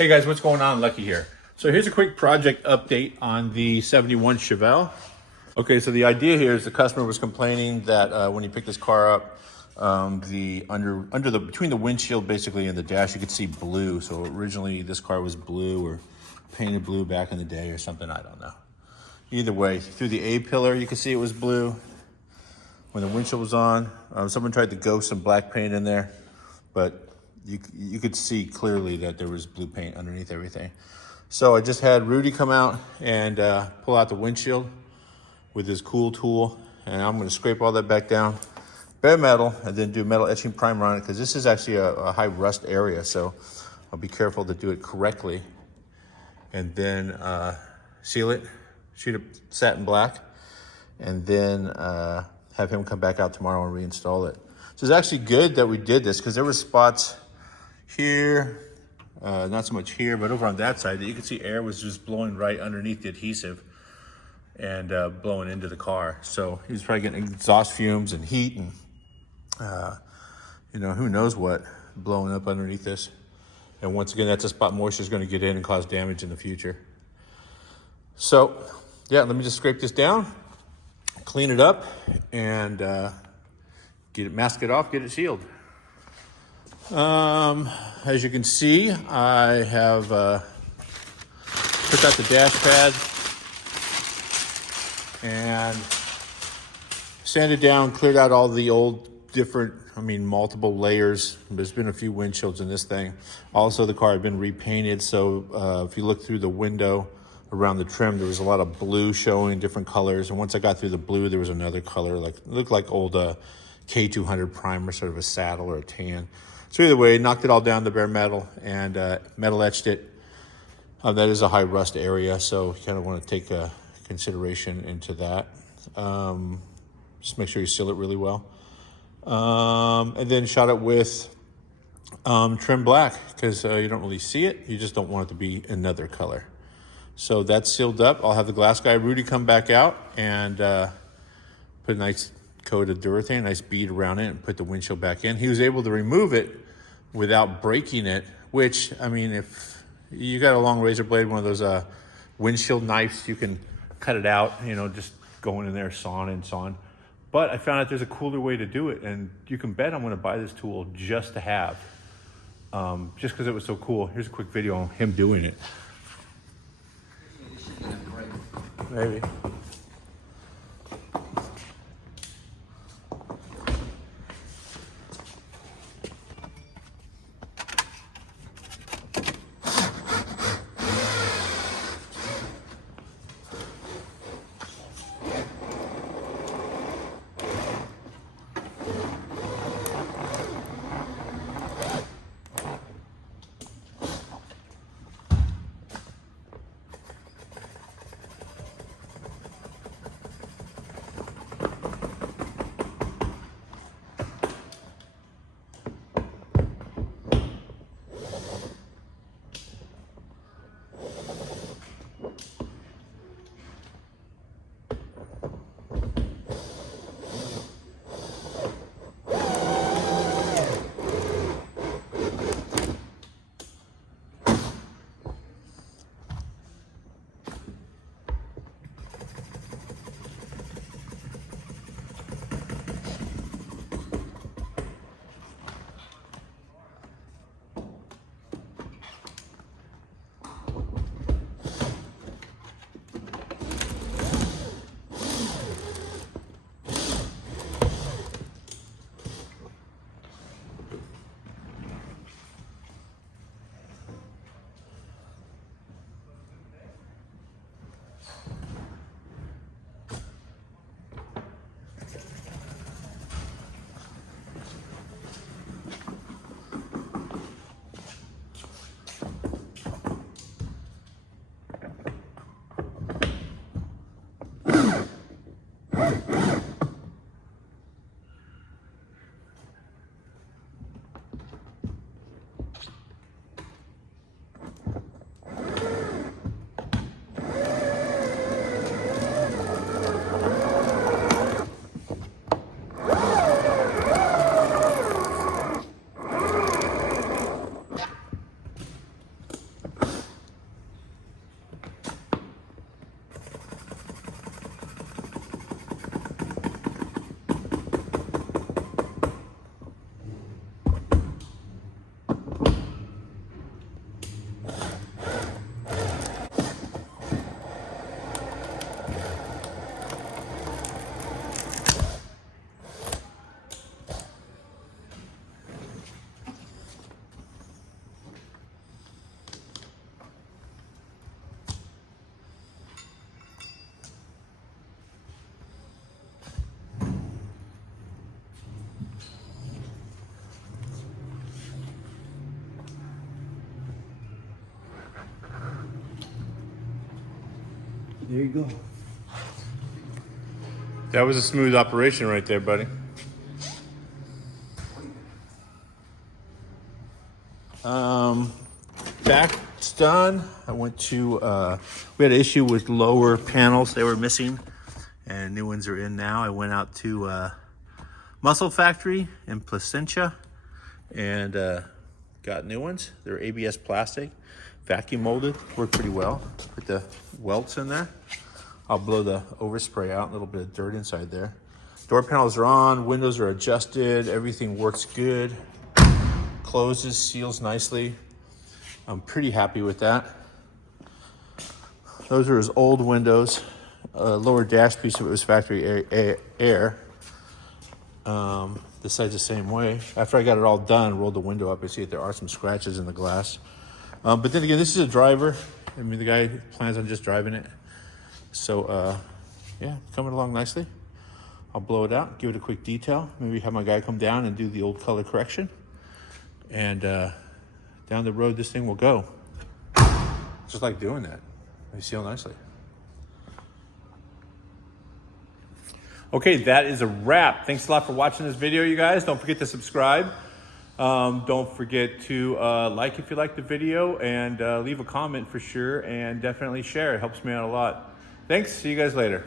Hey guys, what's going on? Lucky here. So here's a quick project update on the 71 Chevelle. Okay, so the idea here is the customer was complaining that when he picked this car up, between the windshield basically and the dash, you could see blue. So originally this car was blue or painted blue back in the day or something, I don't know. Either way, through the A-pillar you could see it was blue. When the windshield was on, someone tried to ghost some black paint in there, but you could see clearly that there was blue paint underneath everything. So I just had Rudy come out and pull out the windshield with his cool tool, and I'm gonna scrape all that back down, bare metal, and then do metal etching primer on it, because this is actually a high rust area, so I'll be careful to do it correctly. And then seal it, shoot it satin black, and then have him come back out tomorrow and reinstall it. So it's actually good that we did this, because there were spots here, not so much here, but over on that side that you could see air was just blowing right underneath the adhesive and blowing into the car. So he was probably getting exhaust fumes and heat and who knows what blowing up underneath this. And once again, that's a spot moisture is going to get in and cause damage in the future. So yeah, let me just scrape this down, clean it up, and get it, mask it off, get it sealed. As you can see, I have took out the dash pad and sanded down, cleared out all the old multiple layers. There's been a few windshields in this thing. Also, the car had been repainted, so if you look through the window around the trim, there was a lot of blue showing, different colors. And once I got through the blue, there was another color, looked like old K200 primer, sort of a saddle or a tan. So either way, knocked it all down to bare metal and metal etched it. That is a high rust area, so you kind of want to take consideration into that. Just make sure you seal it really well. And then shot it with trim black, because you don't really see it. You just don't want it to be another color. So that's sealed up. I'll have the glass guy, Rudy, come back out and put a nice coat of urethane, a nice bead around it, and put the windshield back in. He was able to remove it without breaking it, which, I mean, if you got a long razor blade, one of those windshield knives, you can cut it out, just going in there, sawing. But I found out there's a cooler way to do it, and you can bet I'm gonna buy this tool just to have, just because it was so cool. Here's a quick video on him doing it. Maybe. There you go. That was a smooth operation right there, buddy. Back's done. I went to, we had an issue with lower panels. They were missing and new ones are in now. I went out to Muscle Factory in Placentia and got new ones. They're ABS plastic, vacuum molded, work pretty well. Put the welts in there. I'll blow the overspray out, a little bit of dirt inside there. Door panels are on, windows are adjusted, everything works good. Closes, seals nicely. I'm pretty happy with that. Those are his old windows. Lower dash piece of it was factory air. This side's the same way. After I got it all done, rolled the window up, I see that there are some scratches in the glass. But then again, this is a driver. I mean, the guy plans on just driving it. So, yeah, coming along nicely. I'll blow it out, give it a quick detail. Maybe have my guy come down and do the old color correction. And down the road, this thing will go. Just like doing that. They seal nicely. Okay, that is a wrap. Thanks a lot for watching this video, you guys. Don't forget to subscribe. Don't forget to like if you like the video and leave a comment for sure, and definitely share. It helps me out a lot. Thanks. See you guys later.